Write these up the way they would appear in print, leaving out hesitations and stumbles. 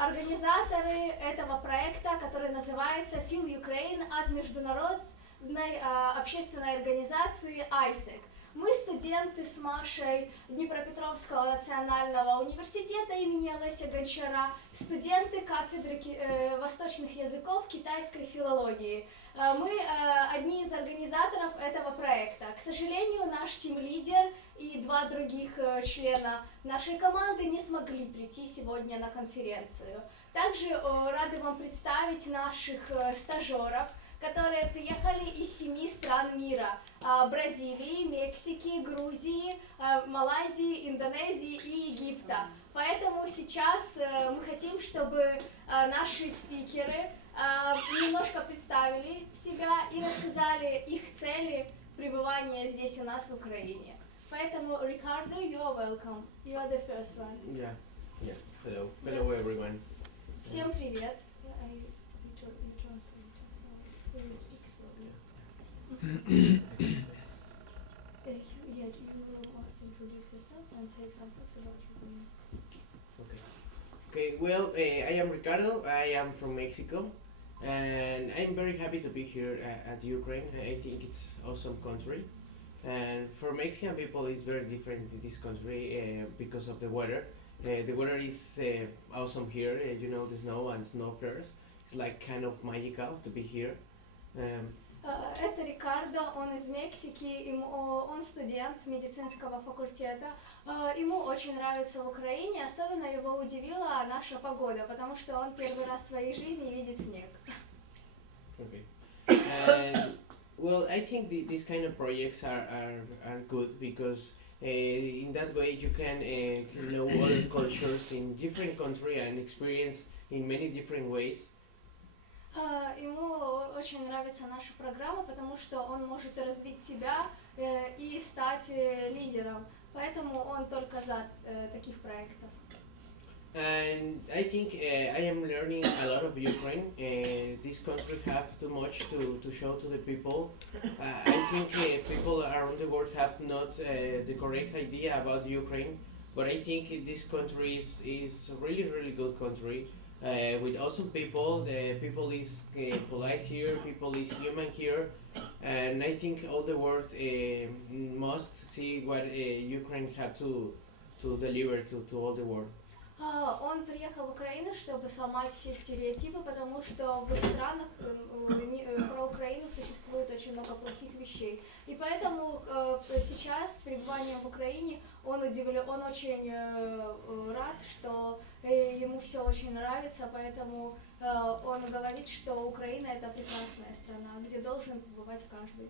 организаторы этого проекта, который называется Feel Ukraine от международной общественной организации ISEC. Мы студенты с Машей Днепропетровского национального университета имени Олеся Гончара, студенты кафедры восточных языков китайской филологии. Мы одни из организаторов этого проекта. К сожалению, наш тимлидер и два других члена нашей команды не смогли прийти сегодня на конференцию. Также рады вам представить наших стажеров, которые приехали из 7 стран мира: Бразилии, Мексики, Грузии, Малайзии, Индонезии и Египта. Поэтому сейчас мы хотим, чтобы наши спикеры немножко представили себя и рассказали их цели пребывания здесь у нас в Украине. Поэтому, Ricardo, you are welcome. You are the first one. Yeah. Hello. Hello, everyone. Всем привет. You speak slowly. Yeah, you will also introduce yourself and take some facts about you. Okay. Well, I am Ricardo. I am from Mexico, and I'm very happy to be here at Ukraine. I think it's awesome country, and for Mexican people, it's very different in this country because of the weather. The weather is awesome here. You know, the snow and snow flares. It's like kind of magical to be here. Это Рикардо, он из Мексики, он студент медицинского факультета. Ему очень нравится в Украине, особенно его удивила наша погода, потому что он первый раз в своей жизни видит снег. Okay. And, well, I think these kind of projects are good because in that way you can know other cultures in different countries and experience in many different ways. Ему очень нравится наша программа, потому что он может развить себя и стать лидером. Поэтому он только за таких проектов. And I think I am learning a lot of Ukraine. This country have too much to show to the people. I think people around the world have not the correct idea about Ukraine, but I think this country is really good country. With awesome people. The people is polite here, people is human here, and I think all the world must see what Ukraine had to deliver to all the world. Он приехал в Украину, чтобы сломать все стереотипы, потому что в их странах про Украину существует очень много плохих вещей. И поэтому сейчас с пребыванием в Украине он очень рад, что ему все очень нравится, поэтому он говорит, что Украина это прекрасная страна, где должен побывать каждый.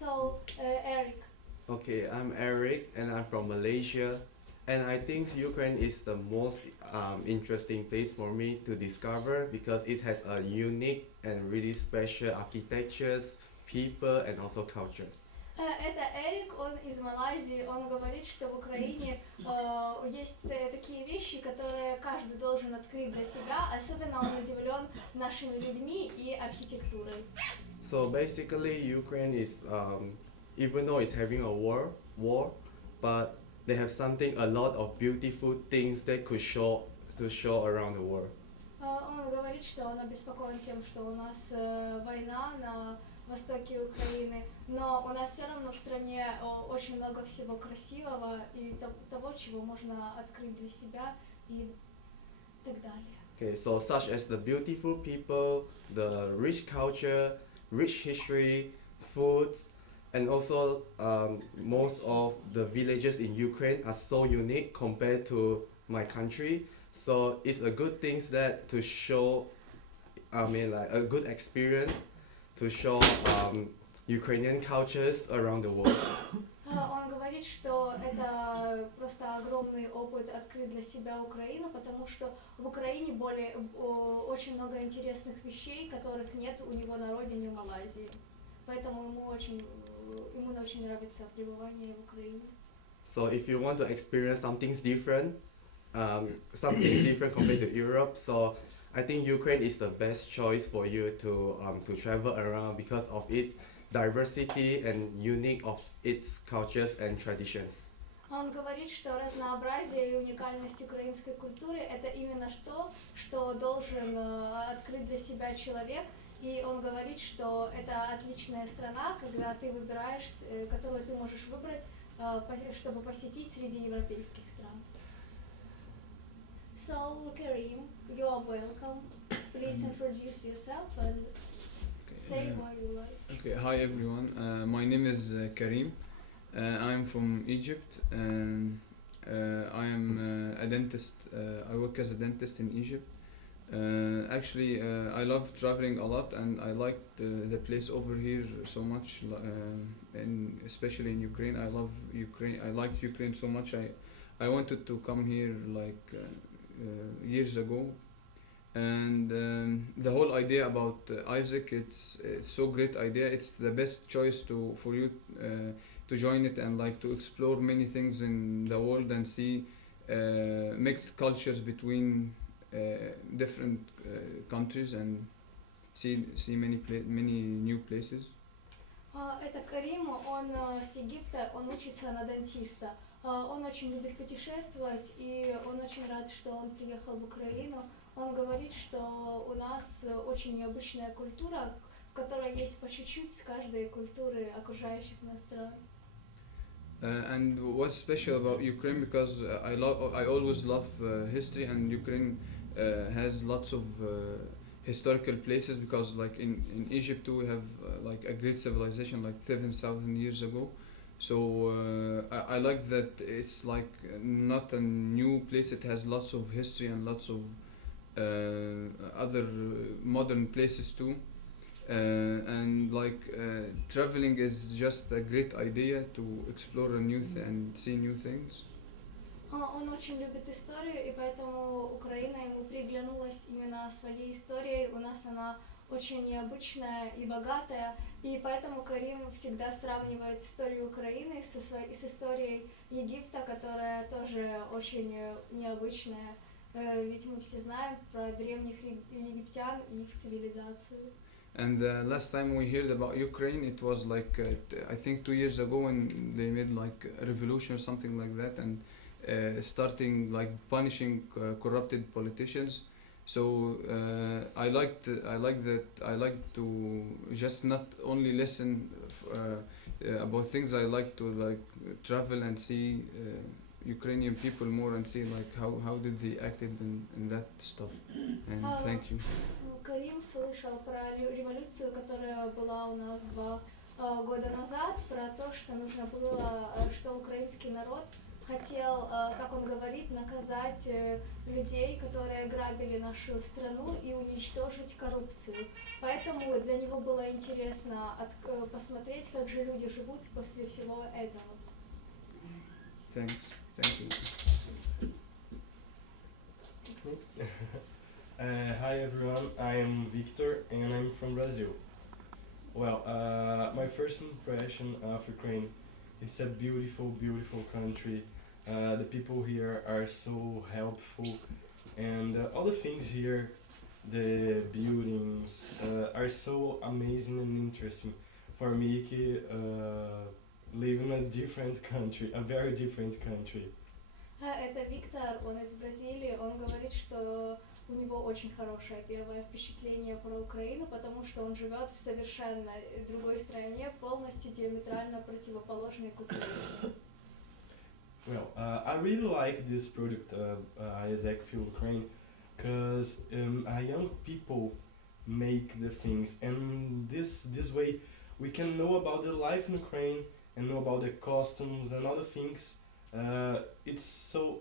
So, Eric. Okay, I'm Eric and I'm from Malaysia. And I think Ukraine is the most interesting place for me to discover because it has a unique and really special architectures, people and also cultures. Это Эрик, он из Малайзии, он говорит, что в Украине есть такие вещи, которые каждый должен открыть для себя, особенно он удивлен нашими людьми и архитектурой. So basically Ukraine is, even though it's having a war, but they have a lot of beautiful things that could show around the world. Он говорит, что он обеспокоен тем, что у нас война на востоке Украины, но у нас все равно в стране очень много всего красивого и того, чего можно открыть для себя и так далее. Okay, so such as the beautiful people, the rich culture, rich history, foods, and also most of the villages in Ukraine are so unique compared to my country. So it's a good thing that to show, like a good experience to show Ukrainian cultures around the world. Он говорит, что это просто огромный опыт открыть для себя Украину, потому что в Украине очень много интересных вещей, которых нет у него на родине в Малайзии. Поэтому ему очень нравится пребывание в Украине. So if you want to experience something different compared to Europe, so I think Ukraine is the best choice for you to travel around because of its diversity and unique of its cultures and traditions. Он говорит, что разнообразие и уникальность украинской культуры – это именно то, что должен открыть для себя человек. И он говорит, что это отличная страна, когда ты выбираешь, которую ты можешь выбрать, чтобы посетить среди европейских стран. So, Karim, you are welcome. Please introduce yourself and say why you like. Okay, hi everyone. My name is Karim. I'm from Egypt and I am a dentist. I work as a dentist in Egypt. Actually, I love traveling a lot and I like the place over here so much, and especially in Ukraine. I love Ukraine. I like Ukraine so much. I wanted to come here like years ago. And the whole idea about Isaac, it's so great idea. It's the best choice for you to join it and like to explore many things in the world and see mixed cultures between different countries and see many new places. Это Карим, он с Египта, он учится на дантиста. Он очень любит путешествовать, и он очень рад, что он приехал в Украину. Он говорит, что у нас очень необычная культура, в которой есть по чуть-чуть с каждой культуры окружающих нас стран. And what's special about Ukraine, because I always love history, and Ukraine has lots of historical places, because like in Egypt too we have like a great civilization like 7,000 years ago. So I like that it's like not a new place. It has lots of history and lots of other modern places too. And like traveling is just a great idea to explore and see new things. Он очень любит историю, и поэтому Украина ему приглянулась именно своей историей. У нас она очень необычная и богатая, и поэтому Карим всегда сравнивает историю Украины с историей Египта, которая тоже очень необычная. Ведь мы все знаем про древних египтян и их цивилизацию. And last time we heard about Ukraine, it was like I think 2 years ago when they made like a revolution or something like that, and starting like punishing corrupted politicians. So I like to just not only listen about things. I like to like travel and see Ukrainian people more and see like how did they acted in that stuff. And thank you. Карим слышал про революцию, которая была у нас 2 года назад, про то, что нужно было, что украинский народ хотел, как он говорит, наказать людей, которые грабили нашу страну, и уничтожить коррупцию. Поэтому для него было интересно посмотреть, как же люди живут после всего этого. Thanks. Thank you. Hi everyone, I am Victor and I'm from Brazil. Well, my first impression of Ukraine, it's a beautiful, beautiful country. The people here are so helpful, and all the things here, the buildings, are so amazing and interesting for me to live in a different country, a very different country. Это Виктор, он из Бразилии, он говорит, что у него очень хорошее первое впечатление про Украину, потому что он живет в совершенно другой стране, полностью диаметрально противоположной культуре. Well, I really like this project, Isaac Feel Ukraine, because young people make the things, and this way we can know about the life in Ukraine and know about the customs and other things. It's so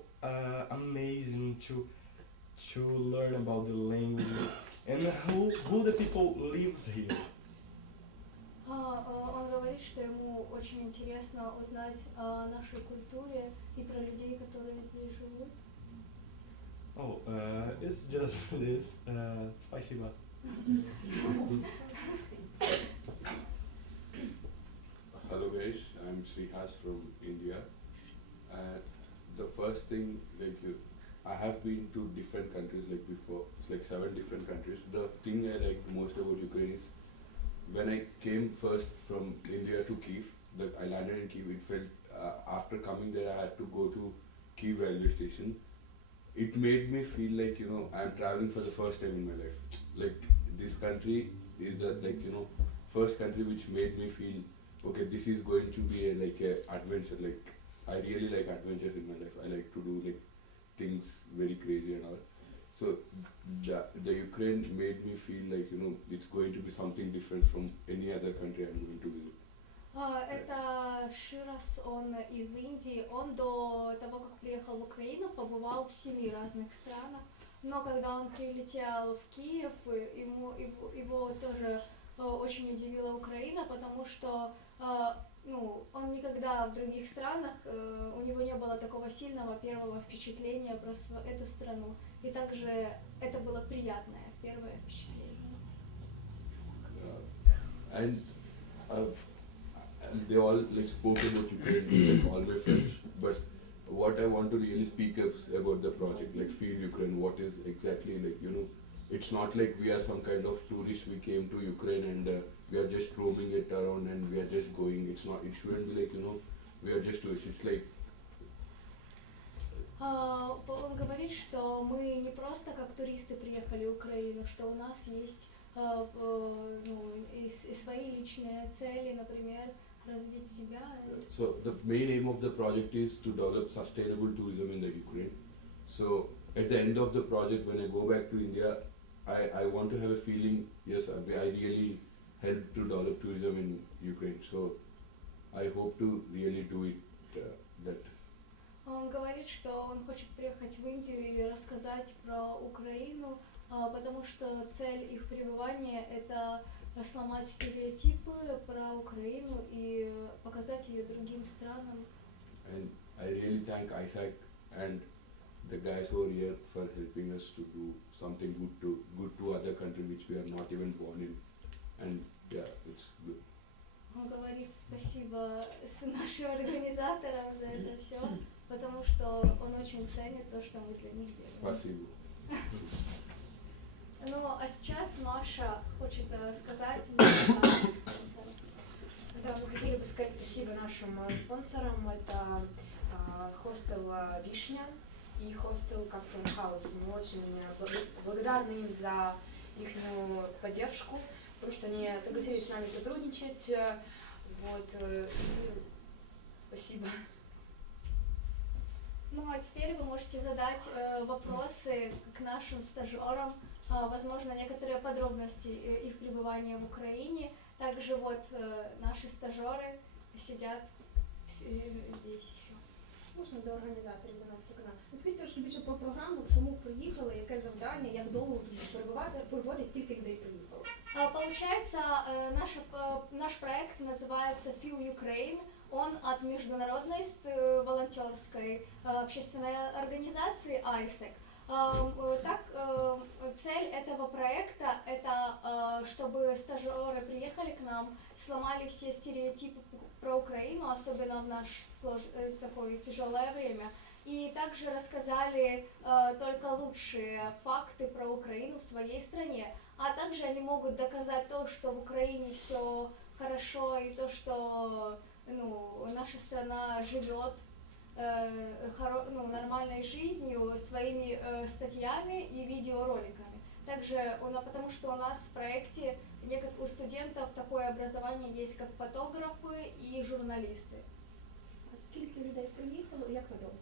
amazing to learn about the language and who the people lives here. Он говорит, что ему очень интересно узнать о нашей культуре и про людей, которые здесь живут. Oh, it's just this. Спасибо. Hello guys, I'm Srihas from India. The first thing, I have been to different countries before. It's like 7 different countries. The thing I like most about Ukraine is when I came first from India to Kyiv, I landed in Kyiv. after coming there, I had to go to Kyiv railway station. It made me feel like, you know, I'm traveling for the first time in my life. Like, this country is the, like, you know, first country which made me feel, okay, this is going to be like a adventure. Like, I really like adventures in my life. I like to do like things very crazy and all. So the Ukraine made me feel like, you know, it's going to be something different from any other country I'm going to visit. Это Ширас, он из Индии. Он до того, как приехал в Украину, побывал в 7 разных странах. Но когда он прилетел в Киев, его тоже очень удивила Украина, потому что он никогда в других странах, у него не было такого сильного первого впечатления про эту страну. И также это было приятное первое впечатление. And they all like spoke about Ukraine, like all my friends. But what I want to really speak up about the project, like Feel Ukraine, what is exactly like, you know, it's not like we are some kind of tourist. We came to Ukraine and we are just roaming it around and we are just going. It's not. It shouldn't be like, you know, we are just tourists. It's like. Он говорит, что мы не просто как туристы приехали в Украину, что у нас есть и свои личные цели, например, развить себя. So the main aim of the project is to develop sustainable tourism in the Ukraine. So at the end of the project, when I go back to India, I want to have a feeling, yes, I really helped to develop tourism in Ukraine. So I hope to really do it. That. Он говорит, что он хочет приехать в Индию и рассказать про Украину, потому что цель их пребывания – это сломать стереотипы про Украину и показать ее другим странам. And I really thank Isaac and the guys over here for helping us to do something good to other countries which we are not even born in. And yeah, it's good. Он говорит спасибо нашим организаторам за это все, потому что он очень ценит то, что мы для них делаем. Спасибо. Ну, а сейчас Маша хочет сказать нашим спонсорам. Да, мы хотели бы сказать спасибо нашим спонсорам. Это хостел «Вишня» и хостел «Капсул Хаус». Мы очень благодарны им за их поддержку, потому что они согласились с нами сотрудничать. Вот, спасибо. Ну, а теперь вы можете задать вопросы к нашим стажерам, возможно, некоторые подробности их пребывания в Украине. Также вот наши стажеры сидят здесь еще. Можна до організаторів 12 каналу. Розкажіть трошки більше про програму, чому приїхали, яке завдання, як довго тут перебувати, скільки людей приїхало. Получается, наш проект называется Feel Ukraine. Он от международной волонтерской общественной организации ISEC. Так, цель этого проекта – это чтобы стажеры приехали к нам, сломали все стереотипы про Украину, особенно в наше такое тяжелое время, и также рассказали только лучшие факты про Украину в своей стране. А также они могут доказать то, что в Украине все хорошо, и то, что наша страна живет нормальной жизнью своими статьями и видеороликами. Также, потому что у нас в проекте у студентов такое образование есть, как фотографы и журналисты. А скільки людей приїхало, як надовго?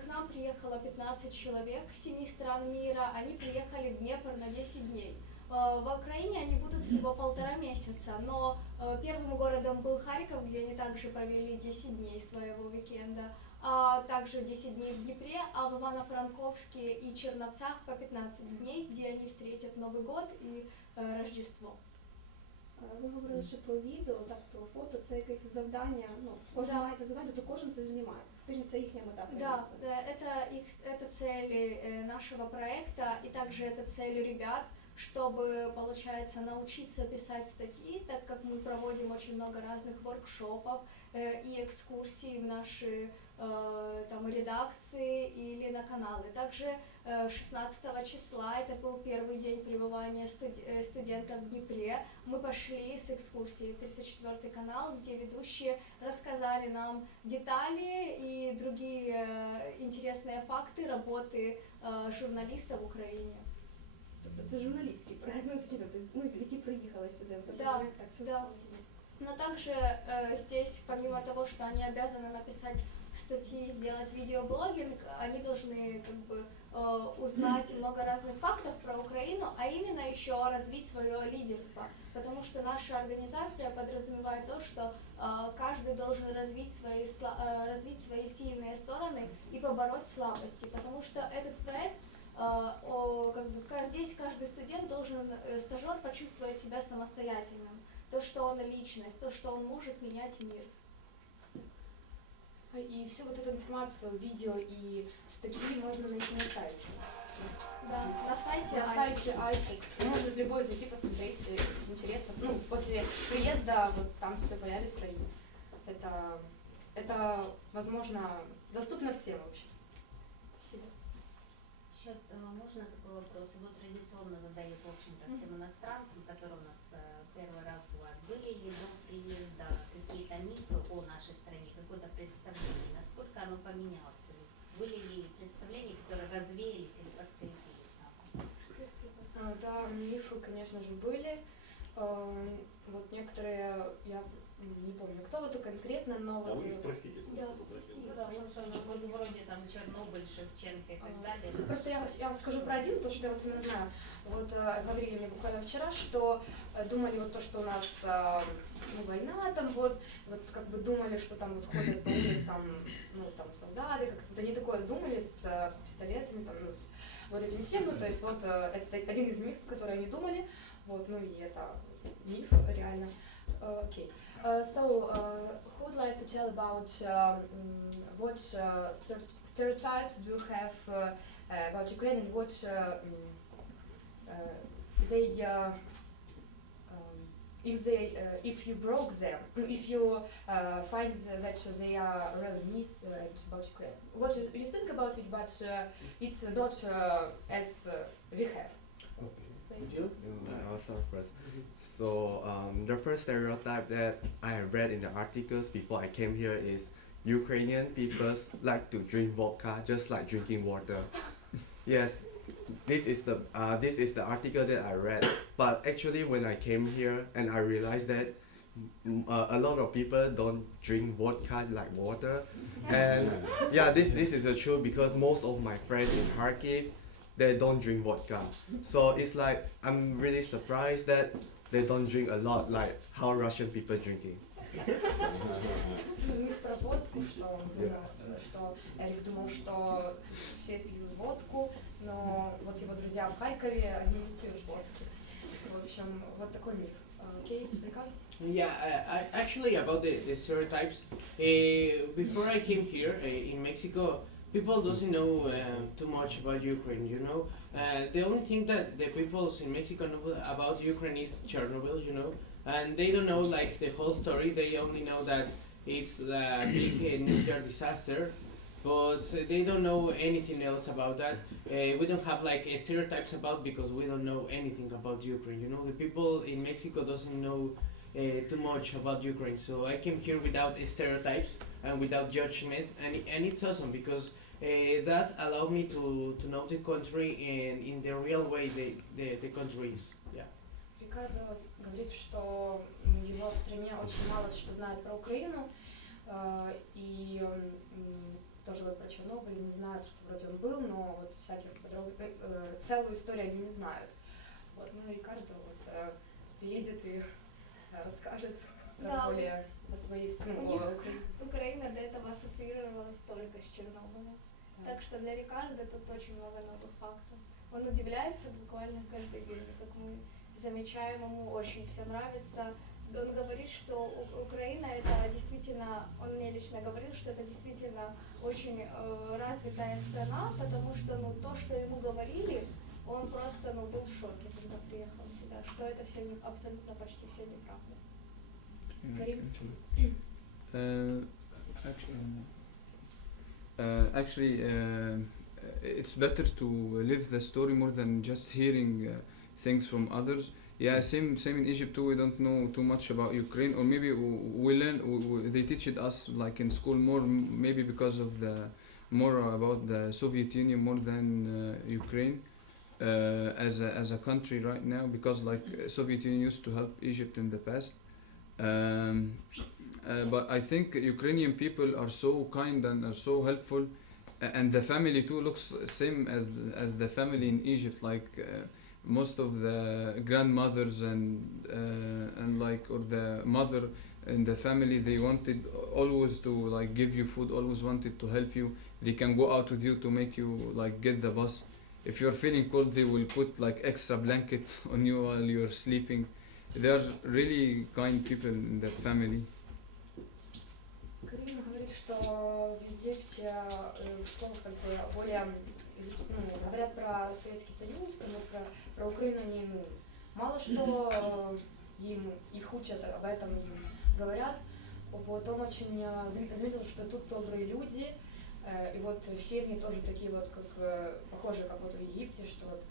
К нам приехало 15 человек с 7 стран мира, они приехали в Днепр на 10 дней. В Украине они будут всего 1,5 месяца, но первым городом был Харьков, где они также провели 10 дней своего уикенда, а также 10 дней в Днепре, а в Ивано-Франковске и Черновцах по 15 дней, где они встретят Новый год и Рождество. Ви говорили ще про відео, так, про фото, це якесь завдання, кожен має це завдання, то кожен це знімає. Фактично це їхня мета. Да, это цель нашего проекта, и также это цель ребят, чтобы, получается, научиться писать статьи, так как мы проводим очень много разных воркшопов, и экскурсии в наши там редакции или на каналы. Также 16 числа, это был первый день пребывания студентов в Днепре, мы пошли с экскурсией в 34-й канал, где ведущие рассказали нам детали и другие интересные факты работы журналистов в Украине. Тобто це журналістський проект, які приїхали сюди. Да, да. Но также здесь, помимо того, что они обязаны написать статьи, сделать видеоблогинг, они должны как бы узнать много разных фактов про Украину, а именно еще развить свое лидерство. Потому что наша организация подразумевает то, что каждый должен развить свои сильные стороны и побороть слабости. Потому что этот проект, здесь каждый студент должен, стажер, почувствовать себя самостоятельным. То, что он личность, то, что он может менять мир. И всю вот эту информацию, видео и статьи можно найти на сайте. Да, на сайте ISEC. Может любой зайти посмотреть, интересно. Ну, после приезда вот там все появится. И это, возможно, доступно всем вообще. Спасибо. Еще можно такой вопрос? Его традиционно задают, в общем-то, всем иностранцам, которые у нас первый раз бывают. Были ли до приезда какие-то мифы о нашей стране, какое-то представление? Насколько оно поменялось? То есть были ли представления, которые развеялись или подкрепились там? Да, мифы, конечно же, были. Вот некоторые, я не помню, кто вот конкретно, но вот... вы спросите. Да, спасибо. Да, вот вроде там Чернобыль, Шевченко и так далее. Просто я вам скажу про один, потому что я вот именно знаю. Вот говорили мне буквально вчера, что думали вот то, что у нас война там вот как бы думали, что там вот ходят по улицам, ну там солдаты, как-то вот они такое думали с пистолетами, там, ну, с вот этим всем, ну то есть вот это один из мифов, которые они думали, вот, ну и это миф реально. Okay. Who would like to tell about what stereotypes do you have about Ukraine and what if you broke them, if you find that they are really myths about Ukraine? What you think about it, but it's not as we have. You? I'll start first. So the first stereotype that I have read in the articles before I came here is Ukrainian people like to drink vodka just like drinking water. Yes, this is the article that I read. But actually, when I came here and I realized that a lot of people don't drink vodka like water, and yeah, this is the truth because most of my friends in Kharkiv, they don't drink vodka. So it's like I'm really surprised that they don't drink a lot like how Russian people drinking. Миф про водку, что что Эрик думал, что все пьют водку, но вот его друзья в Харькове, они не пьют водки. В общем, вот такой миф. Okay, Yeah, actually about the stereotypes, before I came here in Mexico, people doesn't know too much about Ukraine, you know. The only thing that the people in Mexico know about Ukraine is Chernobyl, you know, and they don't know like the whole story. They only know that it's a big nuclear disaster, but they don't know anything else about that. We don't have like stereotypes about because we don't know anything about Ukraine, you know. The people in Mexico doesn't know too much about Ukraine, so I came here without stereotypes and without judgments, and it's awesome because that allowed me to know the country and in the real way the country is. Yeah. Рикардо говорит, что в его стране очень мало что знают про Украину, и тоже вот про Чернобыль не знают, что вроде он был, но вот всяких целую историю они не знают. Вот, ну Рикардо вот приедет и расскажет более о своей стране. Украина до этого ассоциировалась только с Чернобылем. Так что для Рикардо тут очень много новых фактов. Он удивляется буквально каждый день, как мы замечаем, ему очень все нравится. Он говорит, что Украина это действительно, он мне лично говорил, что это действительно очень развитая страна, потому что то, что ему говорили, он просто был в шоке, когда приехал сюда, что это все абсолютно почти все неправда. Карим? Actually, it's better to live the story more than just hearing things from others. Yeah, same in Egypt too. We don't know too much about Ukraine, or maybe we learn. They teach it us like in school more, maybe because of the more about the Soviet Union more than Ukraine as a country right now, because like Soviet Union used to help Egypt in the past. But I think Ukrainian people are so kind and are so helpful, and the family too looks same as the family in Egypt. Like most of the grandmothers and like or the mother in the family, they wanted always to like give you food, always wanted to help you. They can go out with you to make you like get the bus. If you're feeling cold, they will put like extra blanket on you while you're sleeping. They are really kind people in the family. Карина говорит, что в Египте в школах как бы более говорят про Советский Союз, про Украину они мало что их учат, об этом им говорят. Вот он очень заметил, что тут добрые люди, и вот семьи тоже такие вот, как похожие, как вот в Египте, что вот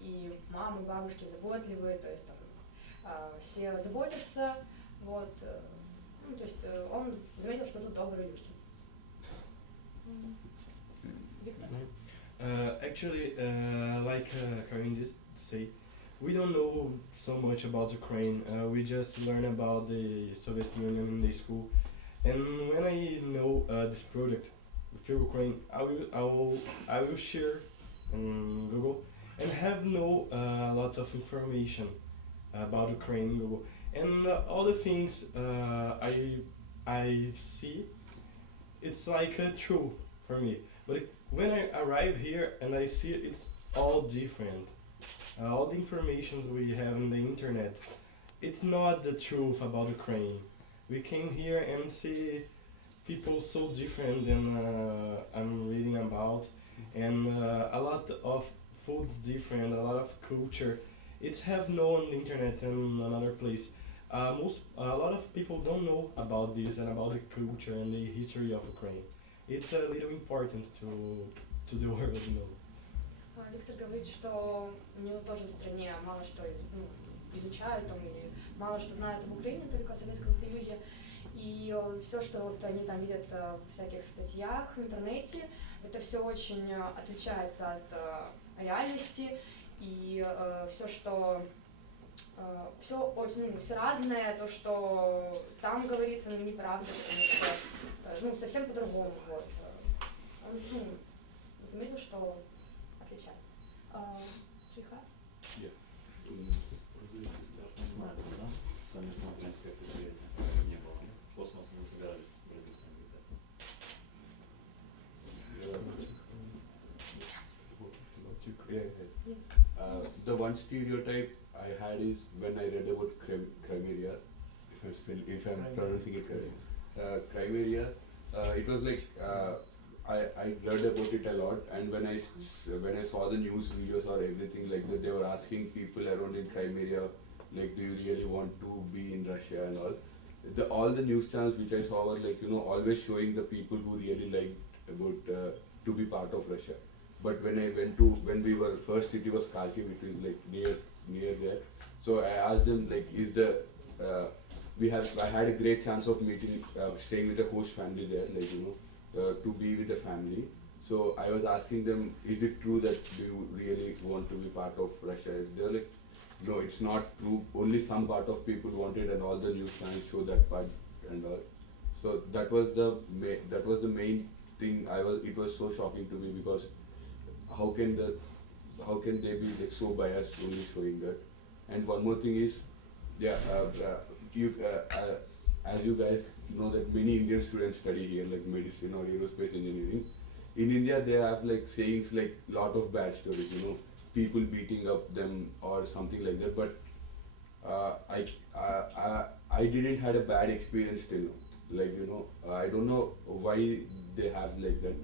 и мамы, бабушки заботливые, то есть там все заботятся, вот. То есть он заметил, что тут добрые люди. Виктор? Actually, like Karin just said, we don't know so much about Ukraine. We just learn about the Soviet Union in the school. And when I know this project, Feel Ukraine, I will share on Google and have lots of information about Ukraine in Google. And all the things I see, it's like true for me. But when I arrive here and I see it's all different, all the information we have on the internet, it's not the truth about Ukraine. We came here and see people so different than I'm reading about, and a lot of food's different, a lot of culture. It's have no on the internet and another place. A lot of people don't know about this and about the culture and the history of Ukraine. It's a little important to the world, you know. Виктор говорит, что у него тоже в стране мало что изучают там, или мало что знают об Украине, только о Советском Союзе. И все, что вот они там видят в всяких статьях в интернете, это все очень отличается от реальности. И все, что все разное, то, что там говорится, неправда, потому что совсем по-другому. Вот. Он заметил, что отличается. Шейхас? Сами смотрели, как это не было. Космос не собирались брать сами. The one stereotype I had is when I read about Crimea, if I'm pronouncing it correct, Crimea, it was like I learned about it a lot, and when I saw the news videos or everything like that, they were asking people around in Crimea, like, do you really want to be in Russia and all. All the news channels which I saw were like, always showing the people who really liked about to be part of Russia. But when we were first city was Kharkiv, it was like near there. So I asked them like, I had a great chance of meeting, staying with a host family there, like to be with the family. So I was asking them, is it true that you really want to be part of Russia? They're like, no, it's not true. Only some part of people wanted, and all the news channels show that part and all. So that was the main thing. It was so shocking to me, because how can they be like so biased only showing that? And one more thing is, as you guys know that many Indian students study here, like medicine or aerospace engineering. In India, they have like sayings like lot of bad stories, people beating up them or something like that. But I didn't had a bad experience till now. Like I don't know why they have like that.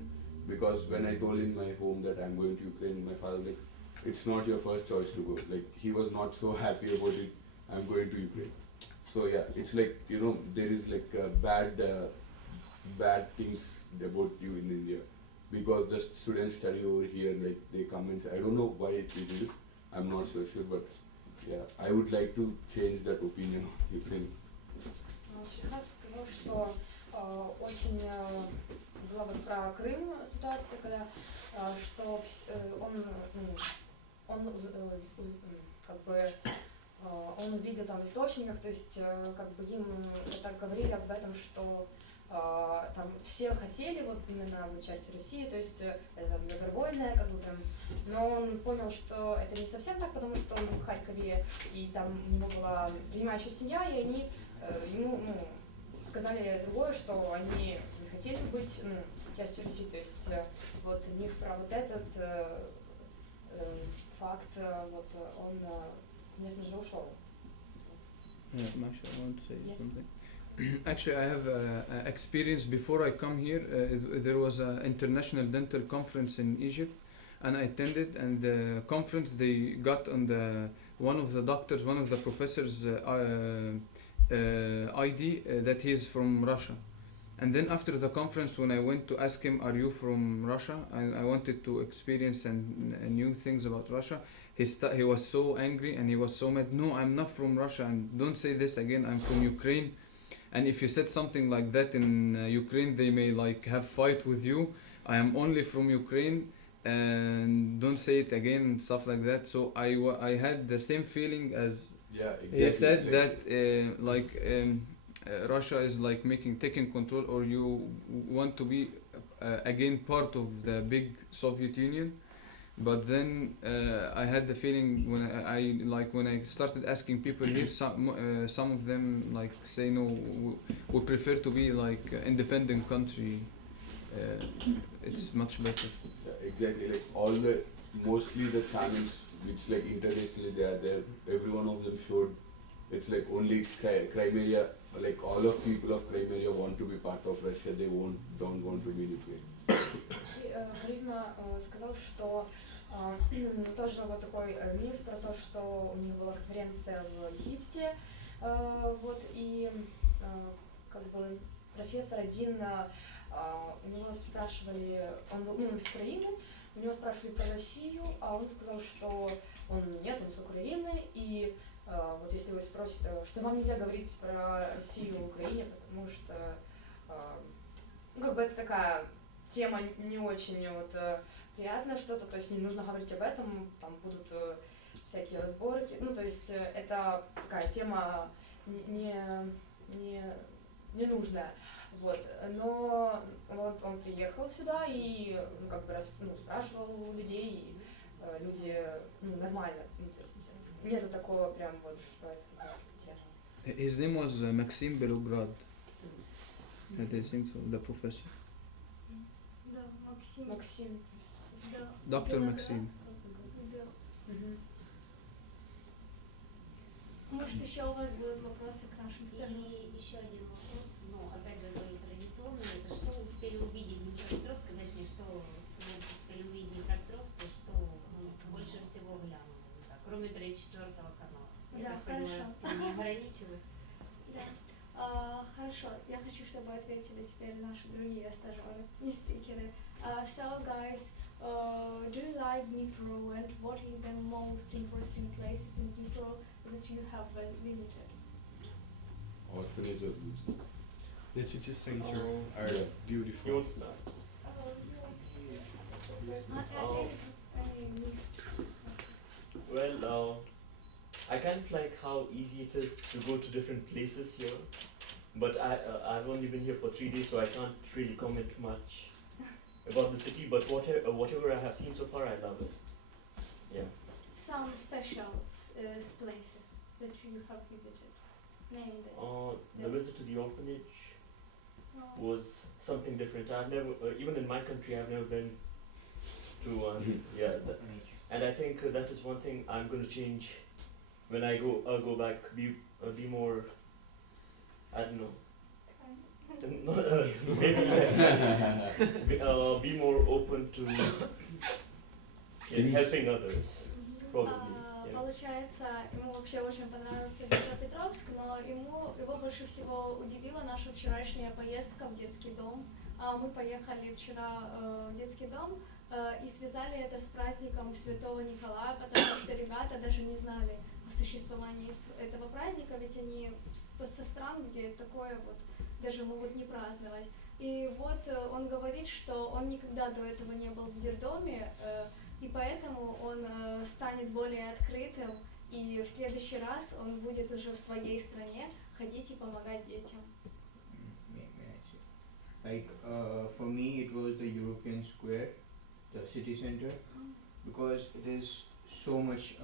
Because when I told in my home that I'm going to Ukraine, my father like, it's not your first choice to go. Like he was not so happy about it. I'm going to Ukraine. So yeah, it's like, you know, there is like bad things about you in India because the students study over here, like they come and say, I don't know why it is, I'm not so sure, but yeah, I would like to change that opinion of Ukraine. Шихас сказал, что очень была вот про Крым ситуация, когда что он как бы он увидел там в источниках, то есть как бы им так говорили об этом, что там все хотели вот именно быть частью России, то есть это добровольное, как бы прям, но он понял, что это не совсем так, потому что он был в Харькове, и там у него была принимающая семья, и они ему сказали другое, что они не хотели быть частью России, то есть вот у них про вот этот факт, вот он, конечно же, ушел. Yeah, Masha, I want to say Yes. something. Actually, I have experience before I come here. There was an international dental conference in Egypt, and I attended. And the conference, they got on one of the doctors, one of the professors' ID that he is from Russia. And then after the conference, when I went to ask him, "Are you from Russia?" I wanted to experience and new things about Russia. He was so angry and he was so mad. "No, I'm not from Russia, and don't say this again. I'm from Ukraine. And if you said something like that in Ukraine, they may like have fight with you. I am only from Ukraine, and don't say it again," and stuff like that. So I had the same feeling as Yeah, exactly. he said that Russia is like taking control, or you want to be again part of the big Soviet Union. But then I had the feeling when I started asking people here, some of them like say no, we prefer to be like independent country. It's much better. Yeah, exactly. Like mostly the channels which like internationally they are there, every one of them showed it's like only Crimea, like all of people of Crimea want to be part of Russia, they don't want to be in Ukraine. Карим сказал, что тоже вот такой миф про то, что у них была конференция в Египте, вот, и как бы профессор один, у него спрашивали, он был из Украины, у него спрашивали про Россию, а он сказал, что он нет, он с Украины, и вот если вы спросите, что вам нельзя говорить про Россию в Украине, потому что как бы это такая тема не очень вот приятная что-то, то есть не нужно говорить об этом, там будут всякие разборки, ну то есть это такая тема не нужная, вот, но вот он приехал сюда и как бы спрашивал у людей, и люди нормально, ну, то есть нету такого прям вот, что это такая тема. His name was Maxim Belograd. I think so, the professor. Да, Максим. Максим. Да. Dr. Maxim. Да. Мгм. Может, еще у вас будут вопросы к нашим сторонам? И еще один вопрос, ну, опять же, говорю традиционный, это что успели увидеть Днепропетровской, точнее, что студенты успели увидеть Днепропетровской, что больше всего глянули, так, кроме 3-4 канала. Я Да, так понимаю, хорошо. это не ограничивает. Да. Хорошо, я хочу, чтобы ответили теперь наши другие стажеры, не спикеры. So guys, do you like Dnipro, and what are the most interesting places in Dnipro that you have visited? Orphanages. The city center Oh. are Yeah. beautiful. You want to start? Any list? Well, I kind of like how easy it is to go to different places here, but I've only been here for 3 days, so I can't really comment much about the city. But whatever I have seen so far, I love it. Yeah. Some special places that you have visited. Name this. The visit to the orphanage No. was something different. I've never, even in my country, I've never been to one. Yeah, and I think that is one thing I'm going to change when I go back. Be more, I don't know. Be more open to helping others. Probably. Получается, ему вообще очень понравился Днепропетровск, но его больше всего удивила наша вчерашняя поездка в детский дом. Мы поехали вчера в детский дом и связали это с праздником Святого Николая, потому что ребята даже не знали о существовании этого праздника, ведь они со стран, где такое вот даже могут не праздновать. И вот он говорит, что он никогда до этого не был в детдоме, и поэтому он станет более открытым, и в следующий раз он будет уже в своей стране ходить и помогать детям. Like for me, it was the European Square, the city center, because it is so much.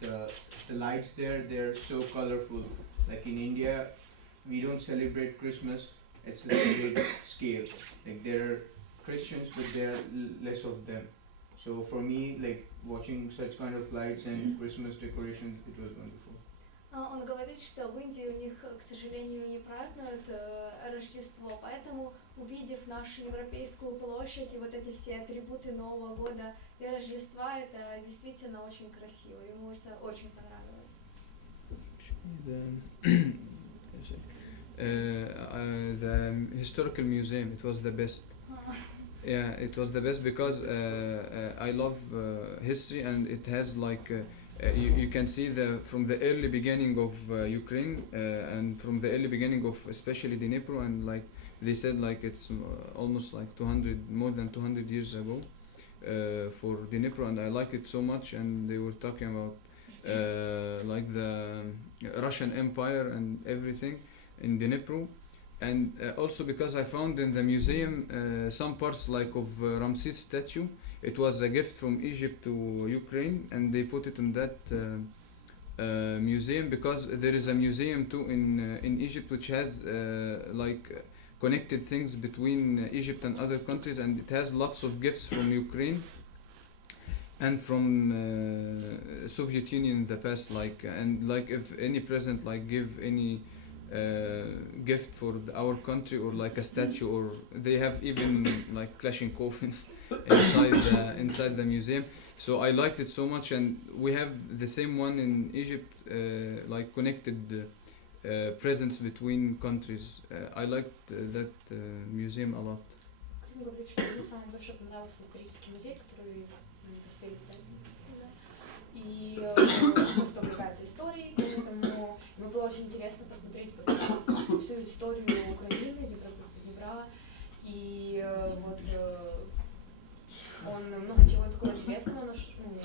The lights there, they're so colorful. Like in India, we don't celebrate Christmas at such a big scale. Like there are Christians, but there are less of them. So for me, like watching such kind of lights and Christmas decorations, it was wonderful. Он говорит, что в Индии у них, к сожалению, не празднуют Рождество, поэтому, увидев нашу европейскую площадь и вот эти все атрибуты Нового года и Рождества, это действительно очень красиво, ему это очень понравилось. The historical museum, it was the best. Yeah, it was the best because I love history, and it has like you can see from the early beginning of Ukraine and from the early beginning of especially Dnepr, and like they said, like it's almost like more than 200 years ago for Dnepr, and I liked it so much. And they were talking about like the Russian Empire and everything in Dnepr. And also because I found in the museum some parts like of Ramses statue. It was a gift from Egypt to Ukraine, and they put it in that museum, because there is a museum too in Egypt which has like connected things between Egypt and other countries, and it has lots of gifts from Ukraine and from Soviet Union in the past, like, and like if any president like give any gift for our country, or like a statue, or they have even like Kalashnikov inside the museum. So I liked it so much, and we have the same one in Egypt, like connected presence between countries. I liked that museum a lot. Крим говорит, что ему самый больше понравился исторический музей, который стоит в И он просто увлекается историей, поэтому ему было очень интересно посмотреть всю историю Украины, Днепра. И вот он много чего такого интересного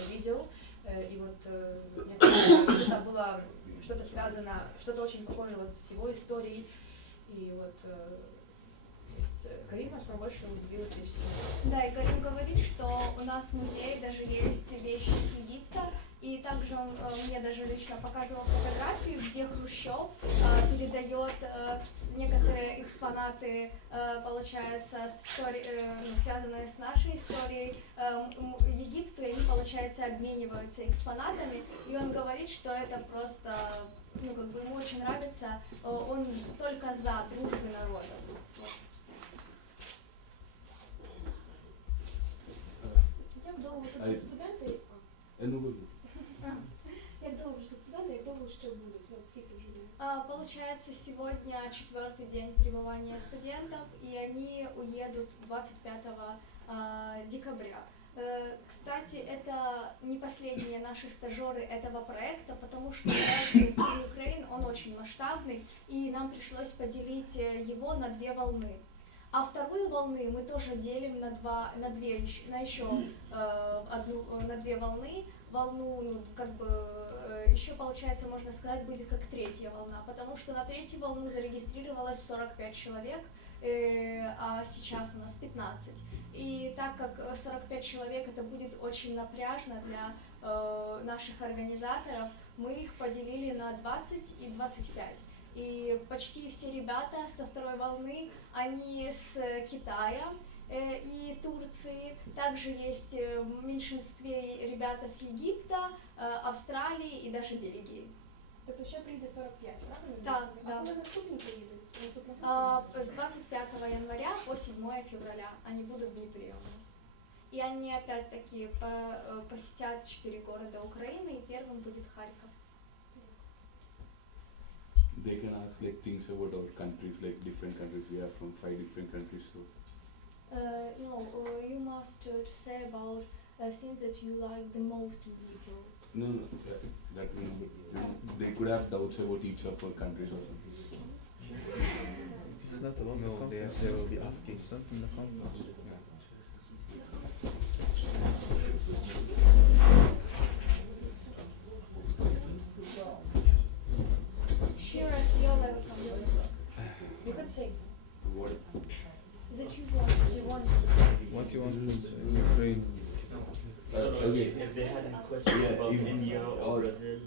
видел. И вот мне кажется, это было что-то связано, что-то очень похожее вот с его историей. И вот Карима самое больше удивила исторически. Да, и Карим говорит, что у нас в музее даже есть вещи с Египта, и также он мне даже лично показывал фотографию, где Хрущев передает некоторые экспонаты, получается, связанные с нашей историей, Египту, и они, получается, обмениваются экспонатами, и он говорит, что это просто, ну, как бы ему очень нравится, он только за дружбы народов. Як довго тут студенти? Як довго ж тут студенти, як довго ще будуть? От скільки вже буде? Получается, сегодня 4-й день пребывания студентов, и они уедут 25 декабря. Кстати, это не последние наши стажеры этого проекта, потому что проект Ukraine, он очень масштабный, и нам пришлось поделить его на 2 волны. А вторую волны мы тоже делим на 2 волны. Волну, ну, как бы, еще, получается, можно сказать, будет как 3-я волна, потому что на 3-ю волну зарегистрировалось 45 человек, а сейчас у нас 15. И так как 45 человек, это будет очень напряжно для наших организаторов, мы их поделили на 20 и 25. И почти все ребята со 2-й волны, они с Китая и Турции. Также есть в меньшинстве ребята с Египта, Австралии и даже Бельгии. Тобто ще прийде 45, правильно? Да, А да. коли наступні приїдуть? С 25 января по 7 февраля они будут в Днепре у нас. И они опять-таки посетят 4 города Украины, и первым будет Харьков. They can ask like things about our countries, like different countries. We are from 5 different countries, so No, you must to say about things that you like the most in people. no, that we know. But, they could have doubts about each of our countries or something. It's not about no, they will be asking something in the conference. Share us your welcome. You could say What? that you want to say. What you want to say in Ukraine? Okay. If they had any questions Yeah, about if- India or or- Brazil.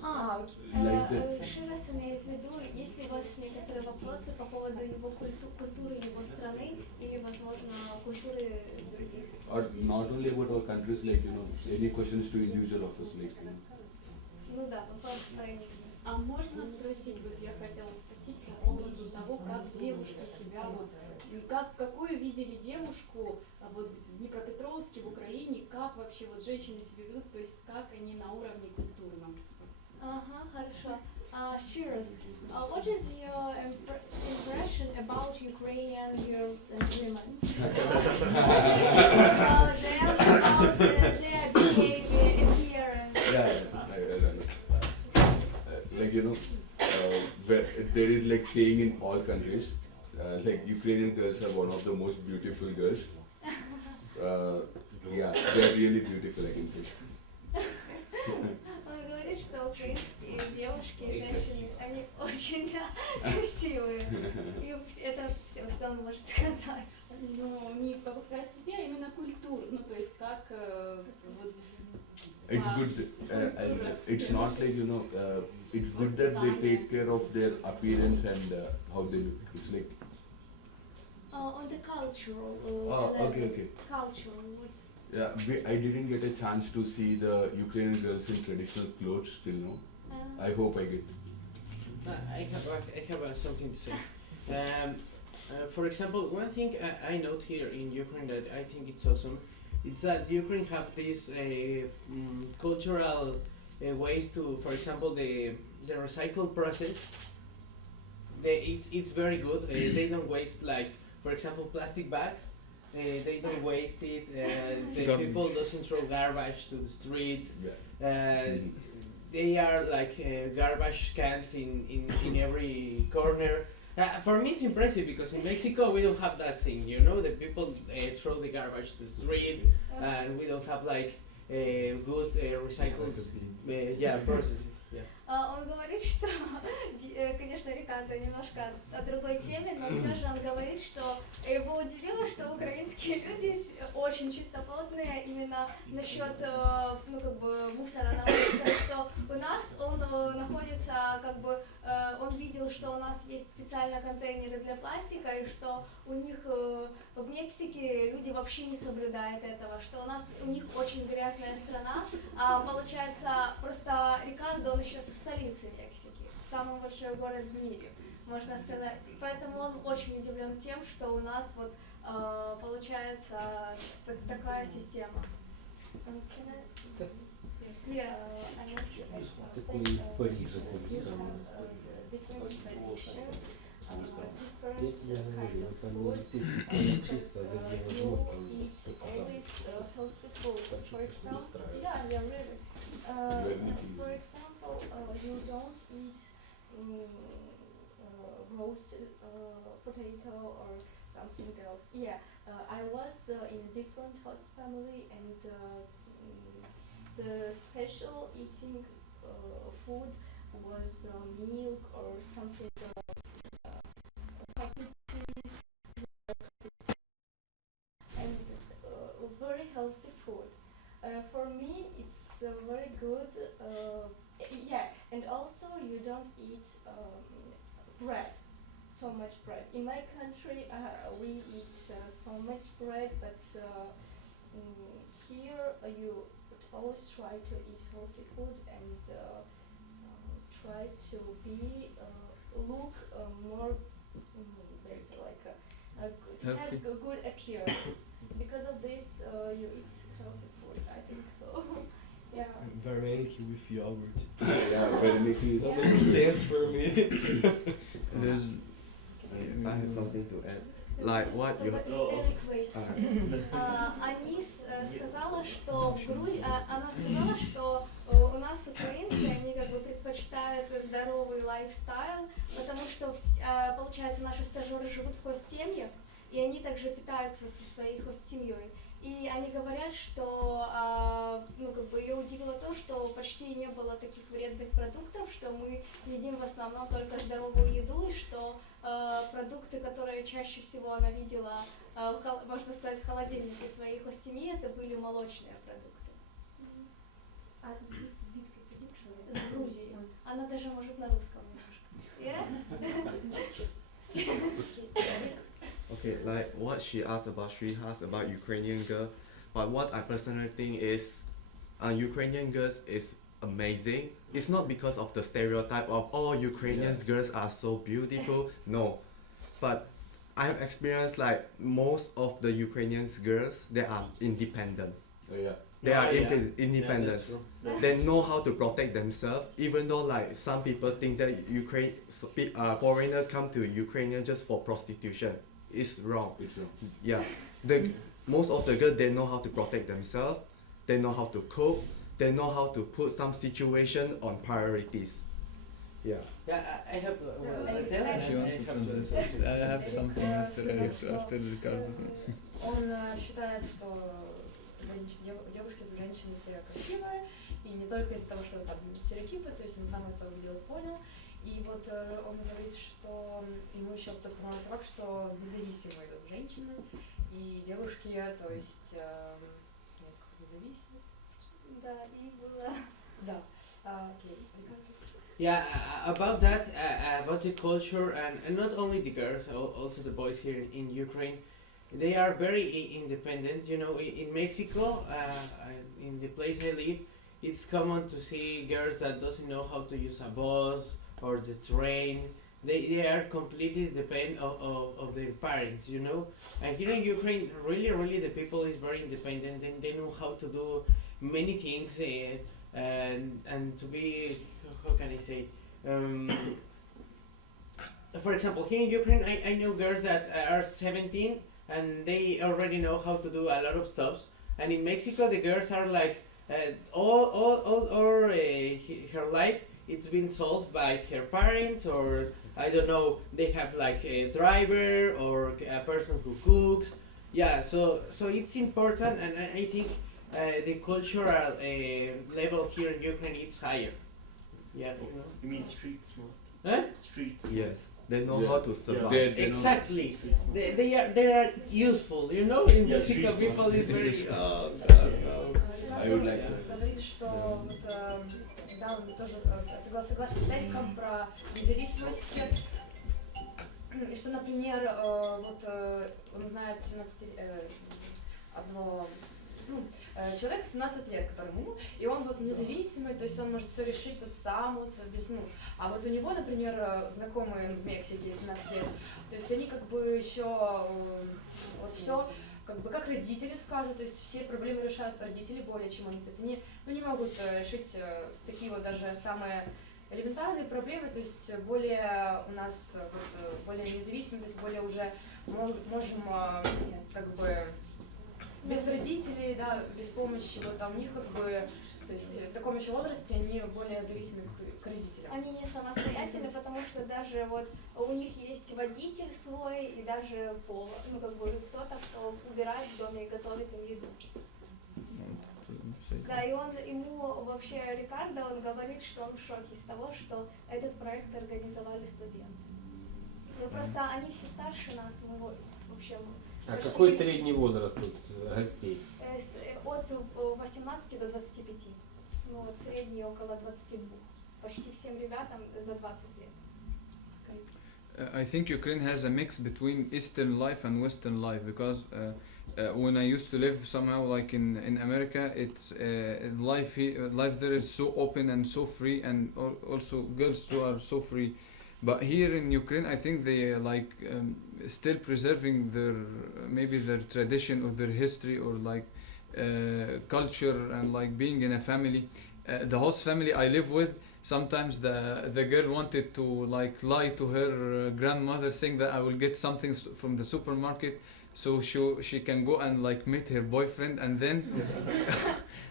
Like that. Широс имеет в виду, если у вас некоторые вопросы по поводу его культуры его страны или, возможно, культуры других стран. Or not only about our countries, like any questions to individual of us, like Ну да, вопрос про них. А можно спросить, вот я хотела спросить по поводу того, как девушки себя вот, какую видели девушку вот в Днепропетровске, в Украине, как вообще вот женщины себя ведут, то есть как они на уровне культурном. Ага, хорошо. Shiraz, what is your impression about Ukrainian girls and women? What do you think about them, about their behavior, appearance? like where there is like saying in all countries, like Ukrainian girls are one of the most beautiful girls. Yeah, they are really beautiful, I can say. Он говорит, что украинские девушки и женщины, они очень красивые. И это все, что он может сказать. Ну, не по красоте, а именно культуру, ну, то есть как вот... It's good. It's not like it's good that they take care of their appearance and how they look. It's like On the cultural okay. Cultural. Yeah, I didn't get a chance to see the Ukrainian girls in traditional clothes till now. I hope I get. I have something to say. For example, one thing I note here in Ukraine that I think it's awesome, it's that Ukraine have these cultural ways to, for example, the recycle process. It's very good. They don't waste, like, for example, plastic bags. They don't waste it. The people doesn't throw garbage to the streets. They are like garbage cans in every corner. For me, it's impressive because in Mexico we don't have that thing. The people throw the garbage to the street, and we don't have like good recycled processes. Он говорит, что, конечно, Рикардо немножко о другой теме, но все же он говорит, что его удивило, что украинские люди очень чистоплотные именно насчет, мусора на улице, что у нас он находится, он видел, что у нас есть специальные контейнеры для пластика, и что у них в Мексике люди вообще не соблюдают этого, что у них очень грязная страна, а получается просто Рикардо, он еще со столицы Мексики, самый большой город в мире, можно сказать. Поэтому он очень удивлен тем, что у нас вот получается такая система. For example, you don't eat roasted potato or something else. Yeah, I was in a different host family, and the special eating food was milk or something. And very healthy food. For me, it's very good. Yeah, and also you don't eat bread, so much bread. In my country, we eat so much bread, but here you always try to eat healthy food and try to be look more like to have a good appearance. Because of this, you eat Vareniki with yogurt. Yeah, Vareniki. That stands for me. There's I have something to add. Like what you. Сказала, что в Грузии, она сказала, что у нас украинцы, они как бы предпочитают здоровый лайфстайл, потому что, получается, наши стажеры живут в хостсемьях, и они также питаются со своей хостсемьей. И они говорят, что ну, как бы ее удивило то, что почти не было таких вредных продуктов, что мы едим в основном только здоровую еду, и что продукты, которые чаще всего она видела, можно сказать, в холодильнике своей хостсемьи, это были молочные продукты. А звідки це дівчина? С Грузии. Она даже может на русском немножко. Okay, like what she asked about Ukrainian girl, but what I personally think is Ukrainian girls is amazing. It's not because of the stereotype of all Ukrainian girls are so beautiful, no. But I have experienced like most of the Ukrainian girls, they are independent. Yeah. They are Yeah, independent. that's true. They know how to protect themselves, even though like some people think that foreigners come to Ukraine just for prostitution. It's wrong. It's wrong. Yeah, most of the girls, they know how to protect themselves, they know how to cook, they know how to put some situation on priorities. Yeah. Yeah, I have she wants to translate. I have something after Ricardo. Он считает, что девушки, женщины все красивые, и не только из-за того, что там стереотипы, то есть он сам это увидел, понял. И вот он говорит, что ему еще только понравился факт, что независимо идут женщины и девушки, то есть независимо. Да, и было... Да, окей. Yeah, about that, about the culture, and not only the girls, also the boys here in Ukraine, they are very independent. You know, in Mexico, in the place I live, it's common to see girls that doesn't know how to use a bus or the train. They are completely dependent of their parents, you know. And here in Ukraine, really the people is very independent, and they know how to do many things, and to be, how can I say, for example, here in Ukraine, I know girls that are 17 and they already know how to do a lot of stuff. And in Mexico, the girls are like all her life. It's been solved by her parents, or I don't know. They have like a driver or a person who cooks. Yeah, so it's important, and I think the cultural level here in Ukraine is higher. Yeah, you know. You mean street smart? Huh? Street smart. Yes, they know how to survive. They Exactly. They are useful. You know, in Yeah, Mexico street people is very. I would like to. Говорит, что вот, да, он тоже согласен с Эриком про независимость. И что, например, вот он знает 17 одного человека 17 лет, которому, и он вот независимый, то есть он может все решить вот сам, вот без, а вот у него, например, знакомые в Мексике 17 лет, то есть они как бы еще вот все как бы как родители скажут, то есть все проблемы решают родители более чем они, то есть они не могут решить такие вот даже самые элементарные проблемы, то есть более у нас вот, более независимы, то есть более уже можем как бы без родителей, да, без помощи, вот там у них как бы, то есть в таком еще возрасте они более зависимы к родителям. Они не самостоятельны, потому что даже вот у них есть водитель свой и даже повар, как бы кто-то, кто убирает в доме и готовит им еду. Да, и ему вообще Рикардо, он говорит, что он в шоке с того, что этот проект организовали студенты. Ну просто они все старше нас, мы вообще... А какой средний возраст тут гостей? От 18 до 25. Ну вот средний около 22. Почти всем ребятам за 20 лет. I think Ukraine has a mix between Eastern life and Western life, because when I used to live somehow like in America, it's life there is so open and so free, and also girls too are so free. But here in Ukraine, I think they like still preserving their maybe their tradition or their history or like culture, and like being in a family. the host family I live with, sometimes the girl wanted to like lie to her grandmother, saying that I will get something from the supermarket, so she can go and like meet her boyfriend, and then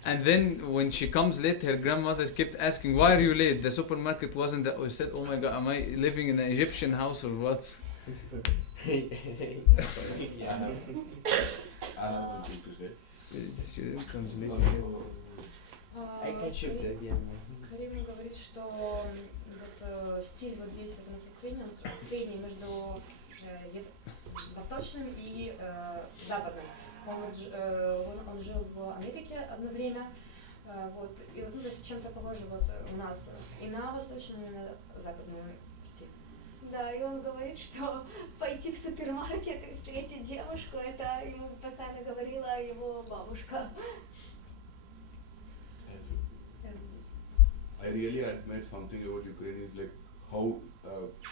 and then when she comes late, her grandmother kept asking, "Why are you late? The supermarket wasn't that." We said, "Oh my God, am I living in an Egyptian house or what?" I have one thing to say. She didn't translate. I can shoot that, yeah. Карим говорит, что вот стиль вот здесь вот у нас в Украине, он средний между восточным и западным. Он жил в Америке одно время, вот, и ну, то есть чем-то похоже вот у нас и на восточную, и на западную стиль. Да, и он говорит, что пойти в супермаркет и встретить девушку, это ему постоянно говорила его бабушка. I really admire something about Ukraine is like how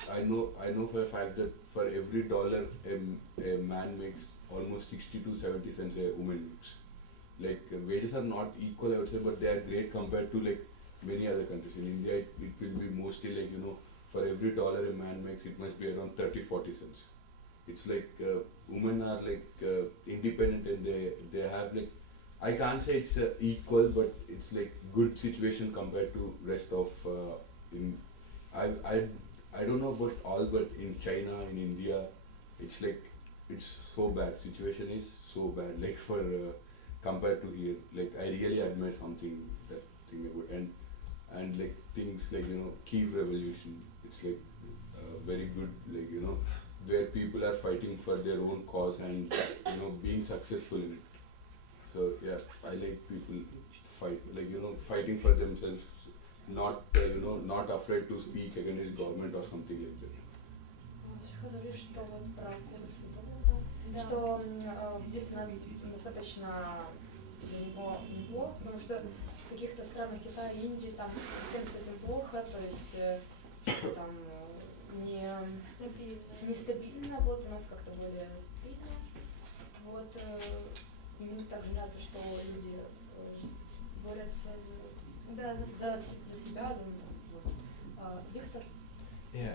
I know for a fact that for every dollar a man makes almost 60 to 70 cents a woman makes. Like wages are not equal, I would say, but they are great compared to like many other countries. In India, it will be mostly like, you know, for every dollar a man makes, it must be around 30-40 cents. It's like women are like independent, and they have like, I can't say it's equal, but it's like good situation compared to rest of I don't know about all, but in China, in India, it's like it's so bad. Situation is so bad. Like for compared to here, like I really admire something that thing about and like things like, you know, Kiev revolution. It's like very good, like, you know, where people are fighting for their own cause and, you know, being successful in it. So yeah, I like people fight, like, you know, fighting for themselves, not you know, not afraid to speak against government or something like that. Говорит, что вот про курсы, что здесь у нас достаточно для него неплохо, потому что в каких-то странах Китая, Индии там совсем с этим плохо, то есть там не стабильно, вот у нас как-то более стабильно. Вот ему также нравится, что люди борются за себя, Виктор. Yeah,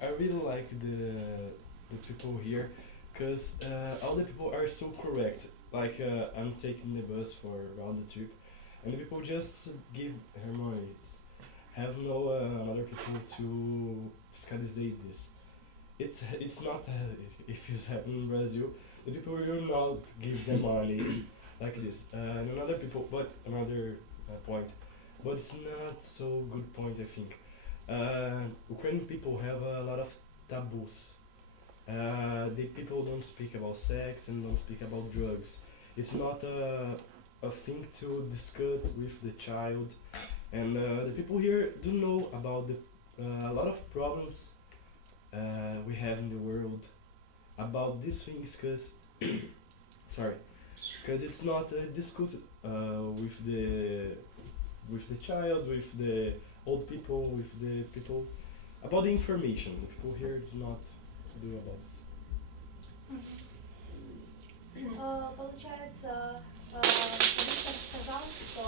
I really like the people here, cause all the people are so correct. Like I'm taking the bus for around the trip, and the people just give her money. Have no other people to fiscalize this. It's not if it's happening in Brazil, the people will not give them money like this. And another people, but another point, but it's not so good point, I think. Ukrainian people have a lot of taboos. The people don't speak about sex and don't speak about drugs. It's not a thing to discuss with the child, and the people here do know about a lot of problems we have in the world about these things, cause cause it's not discussed with the child, with the old people, with the people about the information. The people here do not do about this. Получается, Виктор сказал, что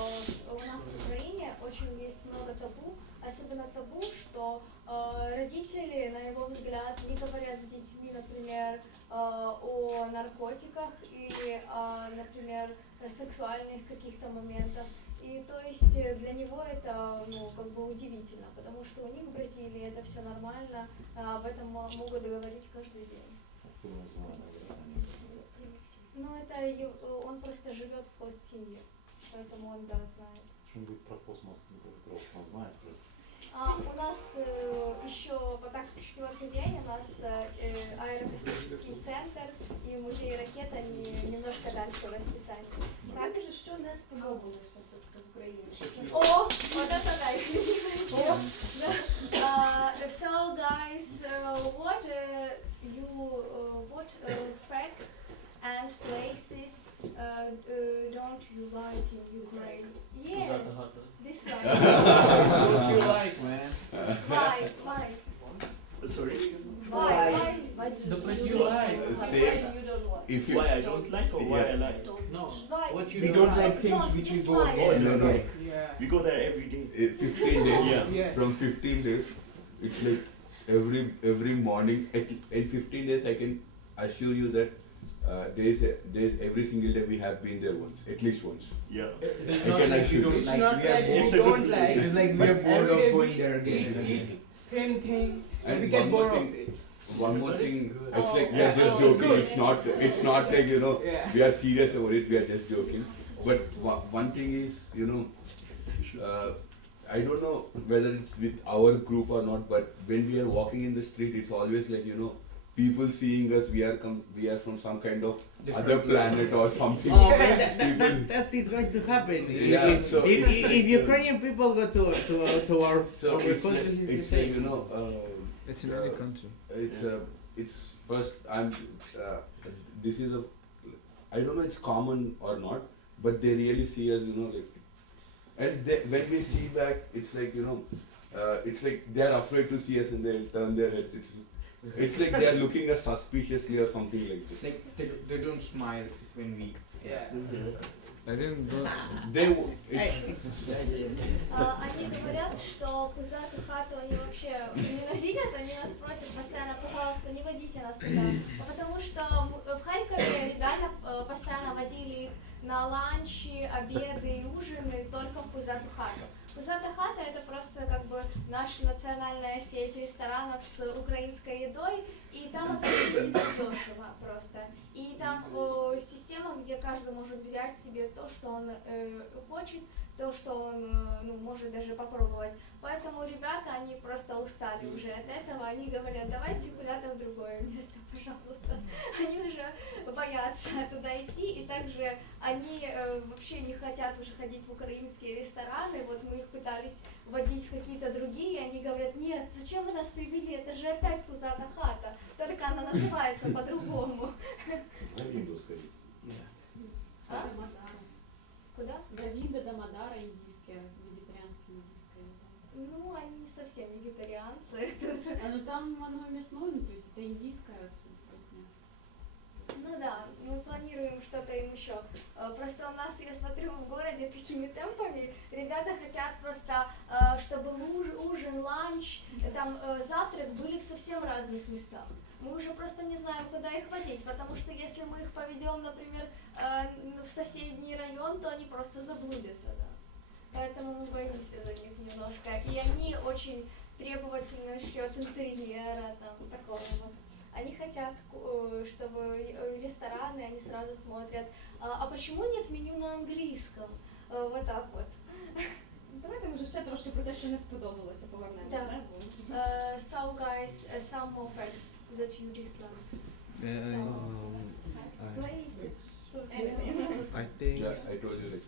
у нас в Украине очень есть много табу, особенно табу, что родители, на его взгляд, не говорят с детьми, например, о наркотиках или, например, сексуальных каких-то моментах. И то есть для него это, ну, как бы удивительно, потому что у них в Бразилии это все нормально, об этом могут говорить каждый день. Ну, это он просто живет в хост-семье, поэтому он, да, знает. Что-нибудь про космос Днепропетровск он знает? У нас еще вот так в четвертый день у нас аэрокосмический центр и музей ракет, они немножко дальше в расписании. Скажи, що не сподобалося все-таки в Україні? О, вот это да, их любимая тема. So guys, what facts and places don't you like in Ukraine? Yeah, dislike. What you like, man? Why? Sorry? Why do The place you you like. dislike? Say, You don't like. if you Why I don't don't like or why I like? No. Why? What you We don't don't like things which we go dislike. Oh, against. no, no. Like, yeah. We go there every day. 15 days. Yeah. From 15 days, it's like every morning. In 15 days, I can assure you that there's every single day we have been there once, at least once. Yeah. It's I not can like we assure don't you. like, not we are like bored. It's we a don't good like. It's like we are but bored every of day going we there again and eat again. same thing. And We get one more bored thing. of it. One more But it's thing, good. it's like Oh, we are just oh, joking. good. It's not like Yeah. we are serious about it. We are just joking. But one thing is, I don't know whether it's with our group or not. But when we are walking in the street, it's always like people seeing us. We are from some kind of Different other planet. planet or something. Oh, man, that is going to happen. Yeah, so If Ukrainian people go to our So it's country, like, it's the same. It's in any country. It's first this is I don't know it's common or not, but they really see us, and when we see back, it's like it's like they're afraid to see us and they'll turn their heads. It's like they're looking us suspiciously or something like this. Like they don't smile when we. Yeah. I didn't go. Они говорят, что пузатую хату они вообще ненавидят, они нас просят постоянно, пожалуйста, не водите нас туда. Потому что в Харькове реально постоянно водили их на ланчи, обеды и ужины только в пузатую хату. Пузатая хата — это просто как бы наша национальная сеть ресторанов с украинской едой, и там относительно дешево просто. И там система, где каждый может взять себе то, что он хочет, то, что он может даже попробовать. Поэтому ребята, они просто устали уже от этого, они говорят, давайте куда-то в другое место, пожалуйста. Они уже боятся туда идти, и также они вообще не хотят уже ходить в украинские рестораны. Вот мы их пытались водить в какие-то другие, и они говорят, нет, зачем вы нас привели, это же опять пузатая хата, только она называется по-другому. А? Куда? Гравинда, Дамадара, индийская, вегетарианская индийская. Ну, они не совсем вегетарианцы. Ну там оно мясное, ну то есть это индийская кухня. Ну да, мы планируем что-то им еще. Просто у нас, я смотрю, в городе такими темпами ребята хотят просто, чтобы ужин, ланч, там завтрак были в совсем разных местах. Мы уже просто не знаем, куда их водить, потому что если мы их поведем, например, в соседний район, то они просто заблудятся, да. Поэтому мы боимся за них немножко. И они очень требовательны насчет интерьера, там, такого вот. Они хотят, чтобы рестораны, они сразу смотрят, а почему нет меню на английском? Вот так вот. Давайте, може, ще трошки про те, що не сподобалося, повернемося. Так. Да. So guys, some more facts that you dislike. Places. I think Yeah, I told you like.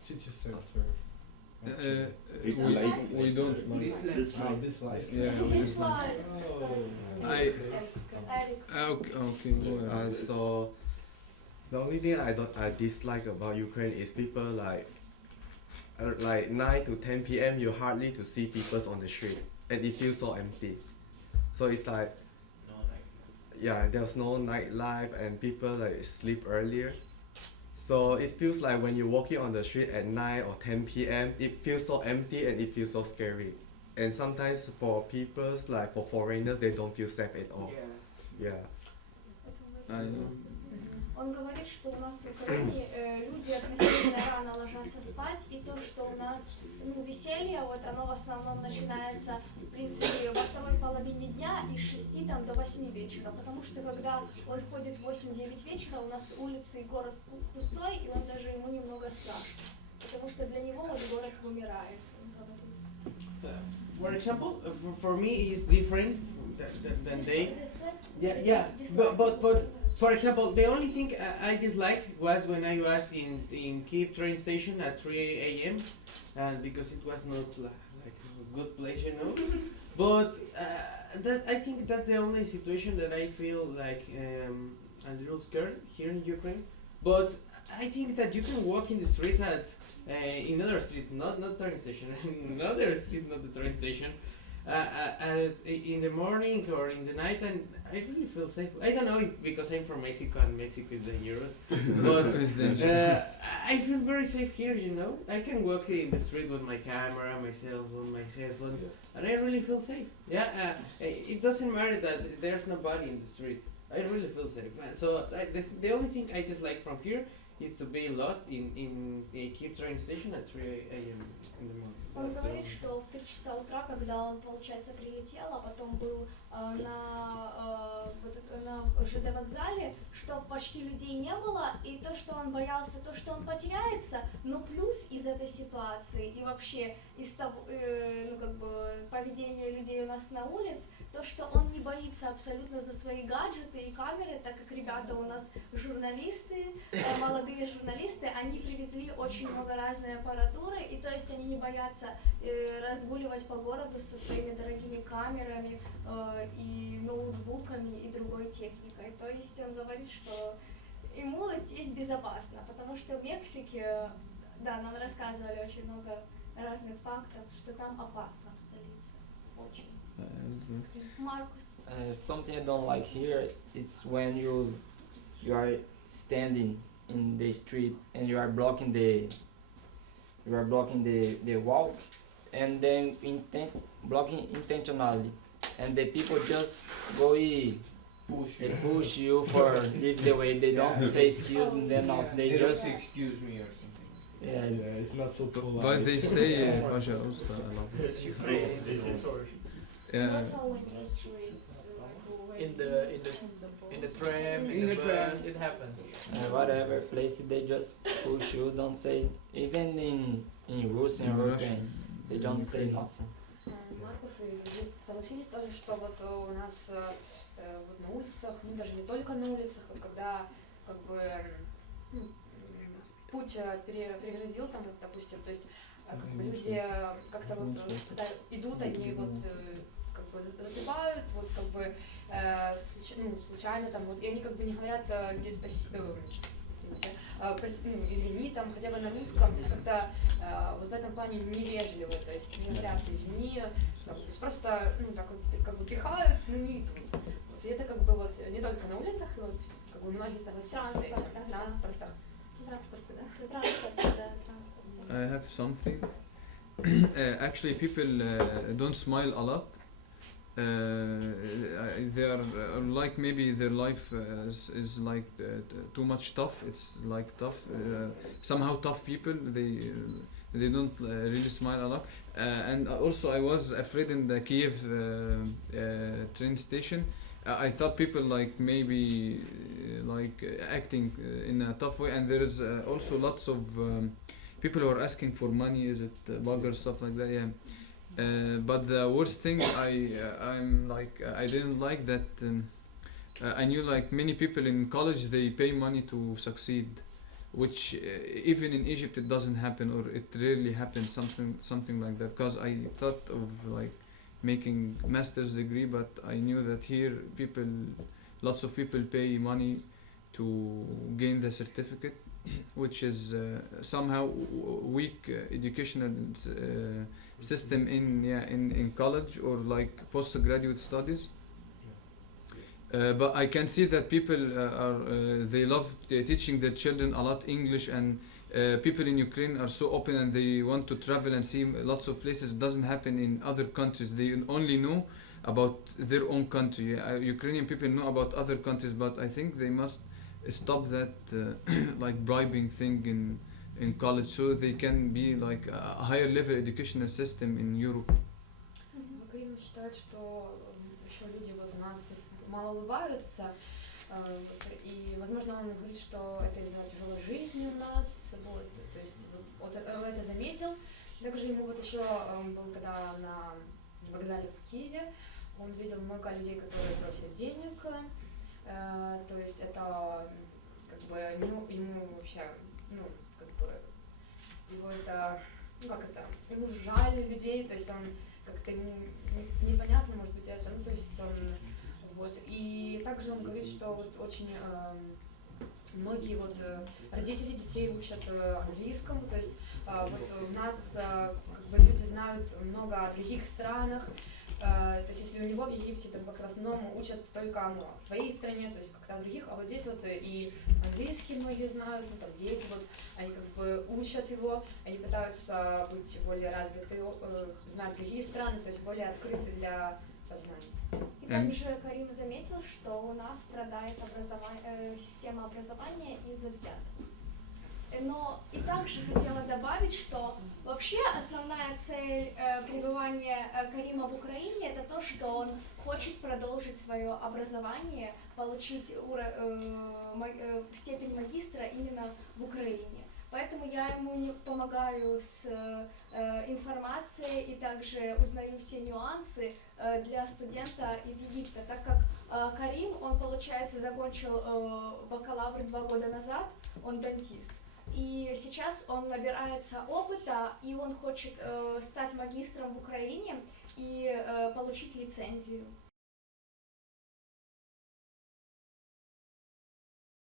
City center. We don't like. Dislike. Yeah. Dislike. Okay, go ahead. so the only thing I dislike about Ukraine is people like 9 to 10 p.m. you hardly to see people on the street and it feels so empty. So it's like there's no nightlife and people like sleep earlier. So it feels like when you're walking on the street at 9 or 10 p.m. it feels so empty and it feels so scary. And sometimes for people, like for foreigners, they don't feel safe at all. Yeah. I know. Он говорит, что у нас в Украине люди относительно рано ложатся спать, и то, что у нас веселье, вот оно в основном начинается, в принципе, во второй половине дня и с 6 там, до 8 вечера, потому что когда он ходит в 8-9 вечера, у нас улицы и город пустой, и он даже ему немного страшно, потому что для него вот город вымирает, он говорит. For example, for me it's different than they. Yeah, but for example, the only thing I disliked was when I was in Kyiv train station at 3 a.m. Because it was not like a good place, But I think that's the only situation that I feel like a little scared here in Ukraine. But I think that you can walk in the street in another street, not train station, another street, not the train station, in the morning or in the night, and I really feel safe. I don't know if because I'm from Mexico and Mexico is dangerous, but I feel very safe here. You know, I can walk in the street with my camera, my cell phone, my cell phones, and I really feel safe. Yeah, it doesn't matter that there's nobody in the street. I really feel safe. So the only thing I dislike from here is to be lost in a Kyiv train station at 3 a.m. in the morning. Он That's говорит, all. что в 3 часа утра, когда он, получается, прилетел, а потом был на ЖД вокзале, что почти людей не было, и то, что он боялся, то, что он потеряется, но плюс из этой ситуации и вообще из того, поведения людей у нас на улице, то, что он не боится абсолютно за свои гаджеты и камеры, так как ребята у нас журналисты, молодые журналисты, они привезли очень много разной аппаратуры, и то есть они не боятся разгуливать по городу со своими дорогими камерами и ноутбуками и другой техникой. То есть он говорит, что ему здесь безопасно, потому что в Мексике, да, нам рассказывали очень много разных фактов, что там опасно в столице. Очень. Marcus. Something I don't like here, it's when you are standing in the street and you are blocking the wall, and then blocking intentionally, and the people just go push you for leave the way. They don't say excuse me, they just excuse me or something. Yeah, it's not so polite. But they say They say sorry. Yeah. Not only in the streets, like In the tram, in the bus, it happens. whatever places they just push you. Don't say even in Russian or Ukraine, they don't say nothing. Маркус и другие согласились тоже, что вот у нас вот на улицах, ну даже не только на улицах, вот когда как бы путь переградил там, вот, допустим, то есть как бы люди как-то вот когда идут, они вот как бы засыпают, вот как бы случайно там вот, и они как бы не говорят извини, там хотя бы на русском, то есть как-то вот в этом плане невежливо, то есть не говорят извини, то есть просто так вот как бы пихают, ну и идут. Вот, и это как бы вот не только на улицах, и вот как бы многие согласятся с этим. Транспорта, да? I have something. Actually, people don't smile a lot. They are like maybe their life is like too much tough. It's like tough. Somehow tough people. They don't really smile a lot. And also, I was afraid in the Kiev train station. I thought people like maybe like acting in a tough way, and there is also lots of people who are asking for money. Is it vulgar stuff like that? Yeah. But the worst thing I didn't like that I knew like many people in college they pay money to succeed, which even in Egypt it doesn't happen, or it rarely happens, something like that. Because I thought of like making master's degree, but I knew that here lots of people pay money to gain the certificate, which is somehow weak educational system in college or like postgraduate studies. But I can see that people they love teaching their children a lot English, and people in Ukraine are so open and they want to travel and see lots of places. It doesn't happen in other countries. They only know about their own country. Ukrainian people know about other countries, but I think they must stop that like bribing thing in college, so they can be like a higher level educational system in Europe. Карин считает, что еще люди вот у нас мало улыбаются, и, возможно, он говорит, что это из-за тяжелой жизни у нас, вот, то есть вот это заметил. Также ему вот еще, он был когда на вокзале в Киеве, он видел много людей, которые просят денег, то есть это как бы ему вообще, ну, как бы его это, ну как это, ему жаль людей, то есть он как-то ему непонятно, может быть, это, ну то есть он вот, и также он говорит, что вот очень многие вот родители детей учат английскому, то есть вот у нас как бы люди знают много о других странах, То есть если у него в Египте там как раз учат только в своей стране, то есть как-то в других, а вот здесь вот и английский многие знают, ну, там дети вот, они как бы учат его, они пытаются быть более развиты, знать другие страны, то есть более открыты для познания. И также Карим заметил, что у нас страдает система образования из-за взяток. Но и также хотела добавить, что вообще основная цель пребывания Карима в Украине это то, что он хочет продолжить свое образование, получить степень магистра именно в Украине. Поэтому я ему помогаю с информацией и также узнаю все нюансы для студента из Египта, так как Карим, он, получается, закончил бакалавр 2 года назад, он дантист. И сейчас он набирается опыта, и он хочет стать магистром в Украине и получить лицензию.